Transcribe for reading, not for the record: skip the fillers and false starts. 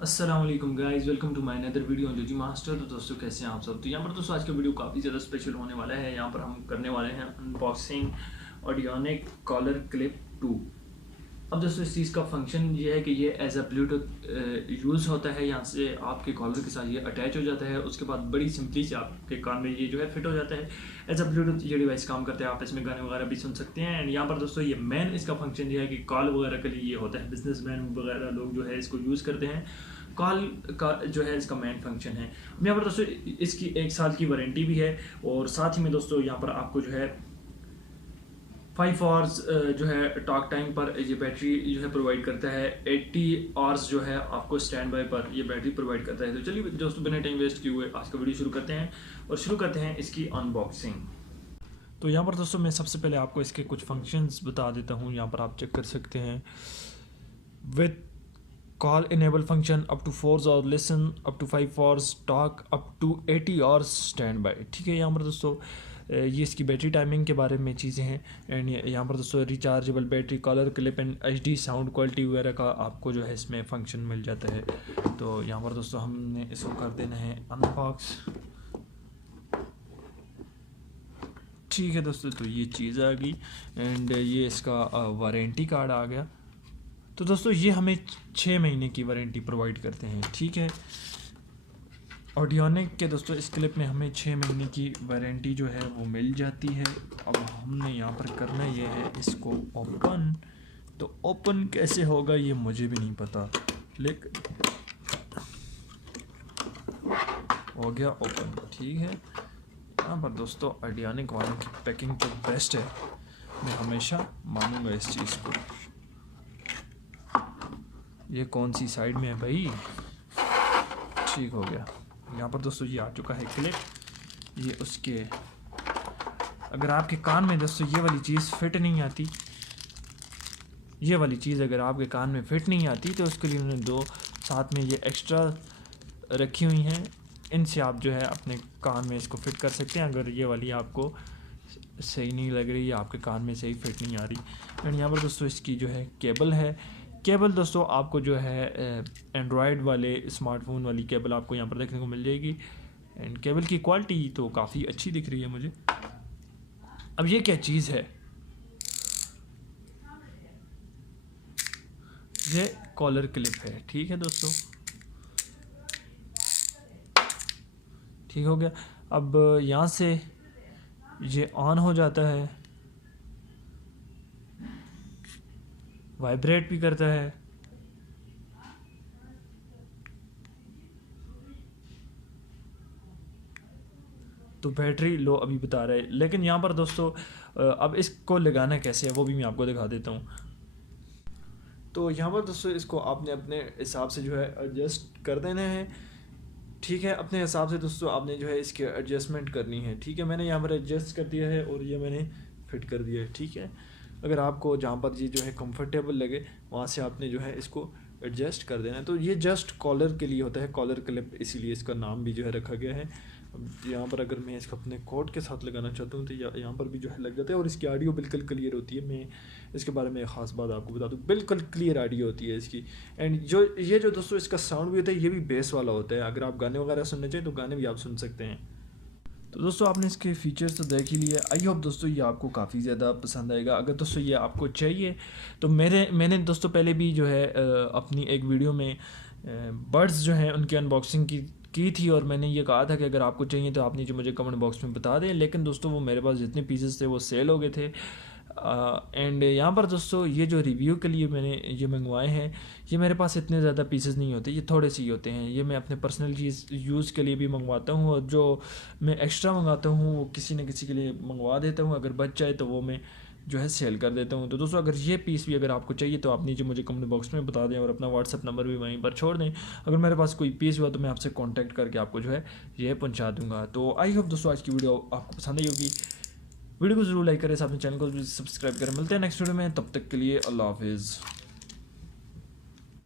अस्सलाम वालेकुम guys, welcome to my another video on G Master. तो दोस्तों कैसे हैं आप सब। तो यहाँ पर दोस्तों आज का वीडियो काफ़ी ज़्यादा स्पेशल होने वाला है। यहाँ पर हम करने वाले हैं अनबॉक्सिंग ऑडियोनिक कॉलर क्लिप 2। अब दोस्तों इस चीज़ का फंक्शन ये है कि ये एज अ ब्लूटूथ यूज़ होता है। यहाँ से आपके कॉलर के साथ ये अटैच हो जाता है। उसके बाद बड़ी सिंपली से आपके कान में ये जो है फिट हो जाता है। एज अ ब्लूटूथ ये डिवाइस काम करता है। आप इसमें गाने वगैरह भी सुन सकते हैं। एंड यहाँ पर दोस्तों ये मेन इसका फंक्शन ये है कि कॉल वगैरह के लिए ये होता है। बिजनेसमैन वगैरह लोग जो है इसको यूज़ करते हैं। कॉल का जो है इसका मेन फंक्शन है। यहाँ पर दोस्तों इसकी 1 साल की वारंटी भी है। और साथ ही में दोस्तों यहाँ पर आपको जो है 5 आवर्स जो है टॉक टाइम पर ये बैटरी जो है प्रोवाइड करता है। 80 आवर्स जो है आपको स्टैंड बाय पर ये बैटरी प्रोवाइड करता है। तो चलिए दोस्तों बिना टाइम वेस्ट किए हुए आज का वीडियो शुरू करते हैं और शुरू करते हैं इसकी अनबॉक्सिंग। तो यहाँ पर दोस्तों मैं सबसे पहले आपको इसके कुछ फंक्शंस बता देता हूँ। यहाँ पर आप चेक कर सकते हैं। With call enable function up to 4 hours listen, up to 5 hours talk, up to 80 hours standby. ठीक है, यहाँ पर दोस्तों ये इसकी बैटरी टाइमिंग के बारे में चीज़ें हैं। एंड यहाँ पर दोस्तों rechargeable battery, collar clip and HD sound quality वगैरह का आपको जो है इसमें फंक्शन मिल जाता है। तो यहाँ पर दोस्तों हमने इसको कर देना है अनबॉक्स। ठीक है दोस्तों, तो ये चीज़ आ गई एंड ये इसका वारंटी कार्ड आ गया। तो दोस्तों ये हमें 6 महीने की वारंटी प्रोवाइड करते हैं। ठीक है, ऑडियोनिक के दोस्तों इस क्लिप में हमें 6 महीने की वारंटी जो है वो मिल जाती है। अब हमने यहाँ पर करना ये है इसको ओपन। तो ओपन कैसे होगा ये मुझे भी नहीं पता, लेकिन हो गया ओपन। ठीक है, यहाँ पर दोस्तों ऑडियोनिक वालों की पैकिंग तो बेस्ट है, मैं हमेशा मानूंगा इस चीज़ को। ये कौन सी साइड में है भाई। ठीक हो गया। यहाँ पर दोस्तों ये आ चुका है क्लिप। ये उसके अगर आपके कान में दोस्तों ये वाली चीज़ फिट नहीं आती, ये वाली चीज़ अगर आपके कान में फिट नहीं आती तो उसके लिए उन्होंने 2 साथ में ये एक्स्ट्रा रखी हुई हैं। इनसे आप जो है अपने कान में इसको फिट कर सकते हैं अगर ये वाली आपको सही नहीं लग रही या आपके कान में सही फिट नहीं आ रही। एंड यहाँ पर दोस्तों इसकी जो है केबल है। केबल दोस्तों आपको जो है एंड्रॉयड वाले स्मार्टफोन वाली केबल आपको यहाँ पर देखने को मिल जाएगी। एंड केबल की क्वालिटी तो काफ़ी अच्छी दिख रही है मुझे। अब ये क्या चीज़ है, ये कॉलर क्लिप है। ठीक है दोस्तों, ठीक हो गया। अब यहाँ से ये ऑन हो जाता है, वाइब्रेट भी करता है। तो बैटरी लो अभी बता रहा है, लेकिन यहाँ पर दोस्तों अब इसको लगाना कैसे है वो भी मैं आपको दिखा देता हूँ। तो यहाँ पर दोस्तों इसको आपने अपने हिसाब से जो है एडजस्ट कर देना है। ठीक है, अपने हिसाब से दोस्तों आपने जो है इसकी एडजस्टमेंट करनी है। ठीक है, मैंने यहाँ पर एडजस्ट कर दिया है और ये मैंने फिट कर दिया है। ठीक है, अगर आपको जहाँ पर ये जो है कंफर्टेबल लगे वहाँ से आपने जो है इसको एडजस्ट कर देना है। तो ये जस्ट कॉलर के लिए होता है, कॉलर क्लिप, इसीलिए इसका नाम भी जो है रखा गया है। अब यहाँ पर अगर मैं इसको अपने कोट के साथ लगाना चाहता हूँ तो यहाँ पर भी जो है लग जाता है और इसकी ऑडियो बिल्कुल क्लियर होती है। मैं इसके बारे में एक ख़ास बात आपको बता दूँ, बिल्कुल क्लियर ऑडियो होती है इसकी। एंड जो दोस्तों इसका साउंड भी होता है ये भी बेस वाला होता है। अगर आप गाने वगैरह सुनना चाहें तो गाने भी आप सुन सकते हैं। तो दोस्तों आपने इसके फीचर्स तो देख ही लिए। आई होप दोस्तों ये आपको काफ़ी ज़्यादा पसंद आएगा। अगर दोस्तों ये आपको चाहिए तो मैंने दोस्तों पहले भी जो है अपनी एक वीडियो में बड्स जो हैं उनकी अनबॉक्सिंग की थी और मैंने ये कहा था कि अगर आपको चाहिए तो आप नीचे मुझे कमेंट बॉक्स में बता दें। लेकिन दोस्तों वो मेरे पास जितने पीसेस थे वो सेल हो गए थे। एंड यहाँ पर दोस्तों ये जो रिव्यू के लिए मैंने ये मंगवाए हैं ये मेरे पास इतने ज़्यादा पीसेस नहीं होते, ये थोड़े से ही होते हैं। ये मैं अपने पर्सनल चीज़ यूज़ के लिए भी मंगवाता हूँ और जो मैं एक्स्ट्रा मंगाता हूँ वो किसी न किसी के लिए मंगवा देता हूँ। अगर बच जाए तो वो मैं जो है सेल कर देता हूँ। तो दोस्तों अगर ये पीस भी अगर आपको चाहिए तो आप नीचे मुझे कमेंट बॉक्स में बता दें और अपना व्हाट्सअप नंबर भी वहीं पर छोड़ दें। अगर मेरे पास कोई पीस हुआ तो मैं आपसे कांटेक्ट करके आपको जो है ये पहुंचा दूंगा। तो आई होप दोस्तों आज की वीडियो आपको पसंद आई होगी। वीडियो को जरूर लाइक करें, साथ में चैनल को भी सब्सक्राइब करें। मिलते हैं नेक्स्ट वीडियो में, तब तक के लिए अल्लाह हाफिज़।